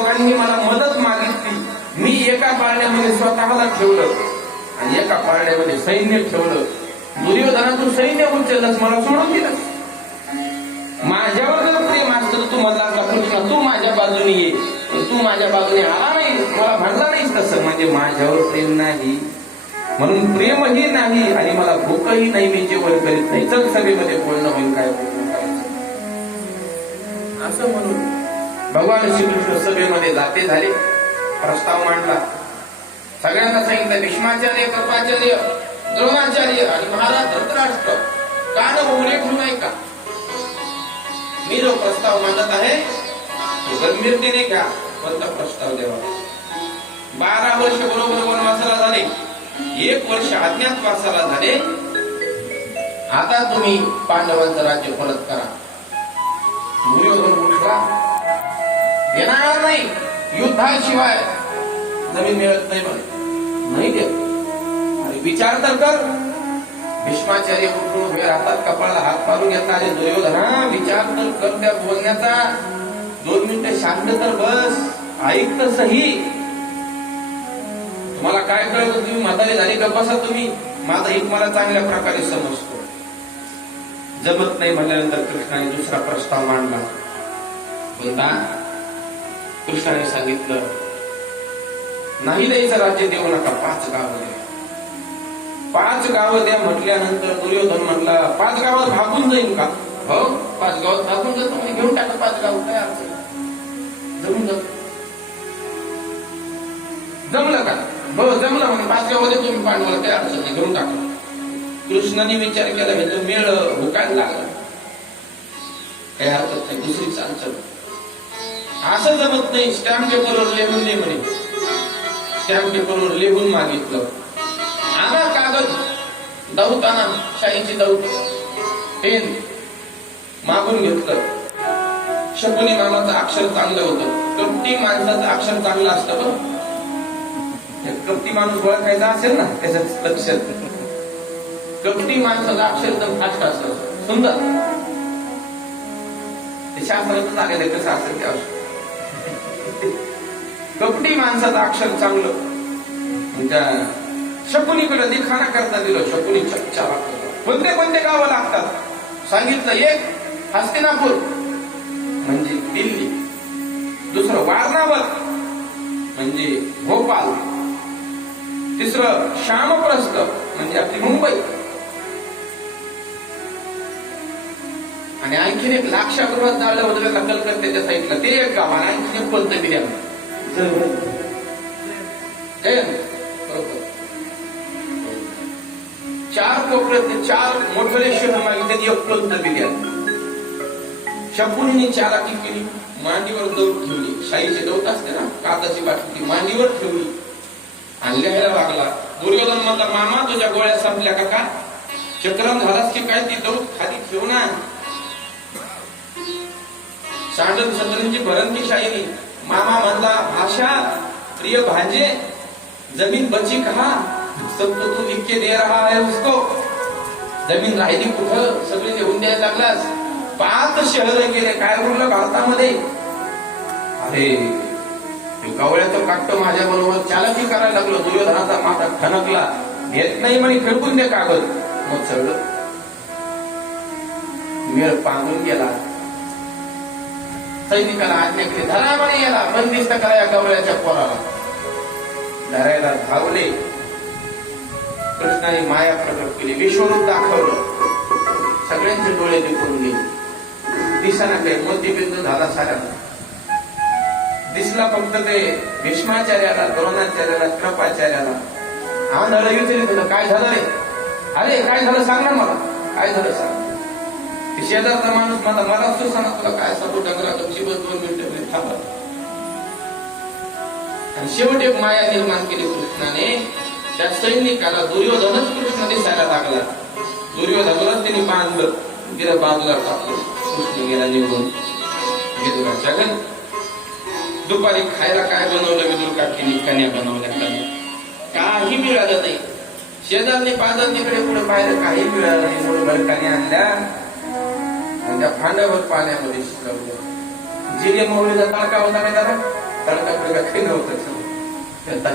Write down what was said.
दोघांनी मला मदत मागितली. मी एका पाळण्यामध्ये स्वतःला ठेवलं. आणि एका पारड्यामध्ये सैन्य ठेवलं. दुर्योधनातून सैन्य उचललंच मला सोडून दिलं. माझ्यावर जर प्रेम असतं तू मला कृष्ण तू माझ्या बाजूने ये. तू माझ्या बाजूने आला नाही मला म्हणला नाहीस तसं. म्हणजे माझ्यावर प्रेम नाही. म्हणून प्रेमही नाही आणि मला भूकही नाही मी जेवण करीत नाही. चल सभेमध्ये बोलणं होईल काय? असं म्हणून भगवान श्रीकृष्ण सभेमध्ये जाते झाले. प्रस्ताव मांडला. सगळ्यांना सांगितलं भीष्माचार्य कृपाचार्य द्रोणाचार्य आणि महाराज धृतराष्ट्र कान बोलले म्हणून ऐका मी जो प्रस्ताव मांडत आहे तो गंभीरतेने घ्या कोणता प्रस्ताव द्यावा बारा वर्ष बरोबर वनवासाला झाले. एक वर्ष अज्ञातवासाला झाले. आता तुम्ही पांडवांचं राज्य परत करा. मिळणार नाही. युद्धाशिवाय जमीन मिळत नाही म्हणे. नाही देत. आणि विचार तर कर. भीष्माचार्य उठून उभे राहतात कपाळाला हात मारून येतात. आणि दुर्योधना विचार तर कर त्या बोलण्याचा. दोन मिनिटं शांत तर बस. ऐक तर सही. तुम्हाला काय कळत? तुम्ही म्हातारी झाली का बसा तुम्ही? माझा एक मला चांगल्या प्रकारे समजतो. जमत नाही म्हणल्यानंतर कृष्णाने दुसरा प्रस्ताव मांडला. कोणता कृष्णाने सांगितलं नाही द्यायचं राज्य देऊ नका पाच गाव द्या. पाच गाव द्या म्हटल्यानंतर दुर्योधन म्हटला पाच गावात भागून जाईल का? हो पाच गावात भागून जातो म्हणजे घेऊन टाका पाच गाव काय अडचण जमून जमलं का? हो जमलं म्हणजे पाच गावामध्ये तुम्ही पांडवाला काय अडचण नाही घेऊन टाका. कृष्णाने विचार केला म्हणजे तर मेळ हुकायला लागला काही हरकत नाही दुसरी चाल असं जमत नाही. स्टॅम्प पेपरवर लिहून दे म्हणे. स्टॅम्प पेपरवर लिहून मागितलं. आणा कागद. दाऊत आणा शाहीची दाऊत पेन. मागून घेतलं. शकुनी मामाचं अक्षर चांगलं होतं. कपटी माणसाचं अक्षर चांगलं असतं बरं. कपटी माणूस ओळखायचा असेल ना त्याच्यात लक्षात कपटी माणसाचं अक्षर एकदम फास्ट असतं. सुंदर. ते शास्त्रातच कसं असेल ते अक्षर कपटी माणसाचं अक्षर चांगलं. म्हणजे शकुनीकडे लिखाणा करता दिलं शकुनी चच्चा कोणते कोणते गावं लागतात? सांगितलं एक हस्तिनापूर म्हणजे दिल्ली. दुसरं वारणावत म्हणजे भोपाल. तिसरं श्यामप्रस्थ म्हणजे आपली मुंबई. आणि आणखीन एक लाक्षागृहात झालं होतं कलकत्त्याच्या साईडला. ते एक गाव आणि आणखीन एक कोणतं बिर्याणी? बरोबर. चार कोपऱ्यातले चार मोठे शहर मागितले एक कोणतं बिर्याणी शकुनीने चालाकी केली मांडीवर दौड ठेवली. शाईचे दौत असते ना कागदाची बाटली ती मांडीवर ठेवली. आणि लिहायला लागला दुर्योधन म्हणला मामा तुझ्या गोळ्या संपल्या का का? चक्रम झालास की काय? ती दौड खाली ठेव ना सांडन सतरंजी भरंती शाईनी मामा म्हणला आशा प्रिय भांजे जमीन बची कहा? सब तो तू इतके दे रहा है उसको। जमीन राहिली कुठं? सगळी देऊन द्यायला लागलास. पाच शहर गेले काय बोललं भारतामध्ये? अरे गवळ्याचं काटतो माझ्या बरोबर. चालकी करायला लागलो दुर्योधनाचा माथा ठणकला घेत नाही म्हणे फेकून दे कागद. मग चढलं. मेळ पांगून गेला. सैनिकाला आज्ञा केली. धरा म्हणे याला बंदिस्त करा या गवळ्याच्या पोराला. धरायला धावले. कृष्णाने माया प्रकट केली. विश्वरूप दाखवलं. सगळ्यांचे डोळे दिपून गेले. दिसाना काही मोतीबिंदू झाला साऱ्या दिसला फक्त ते भीष्माचार्याला द्रोणाचार्याला कृपाचार्याला. हा नळ विचारित काय झालं रे? अरे काय झालं सांग ना मला. काय झालं सांग? शेजारचा माणूस माझा मला तू सांगा तुला काय सांगू डंगरा तुमची बस दोन मिनिटं थांबा. आणि शेवट एक माया निर्माण केली कृष्णाने. त्या सैनिकाला दुर्योधनच कृष्ण दिसायला लागला. दुर्योधनच तिने बांधलं तिला बाजूला टाकलं कृष्ण गेला निघून. विदुराच्या जगन. दुपारी खायला काय बनवलं विदुर काकीने कन्या बनवल्या कन्या काही मिळालं नाही. शेजारने पाजारणीकडे पुढे पाहिलं काही मिळालं नाही. मुठभर कन्या आणल्या? त्या भांड्यावर पाण्यामध्ये शिकवलं जिरे मोहरीचा तडका होता का त्याला काही नव्हतं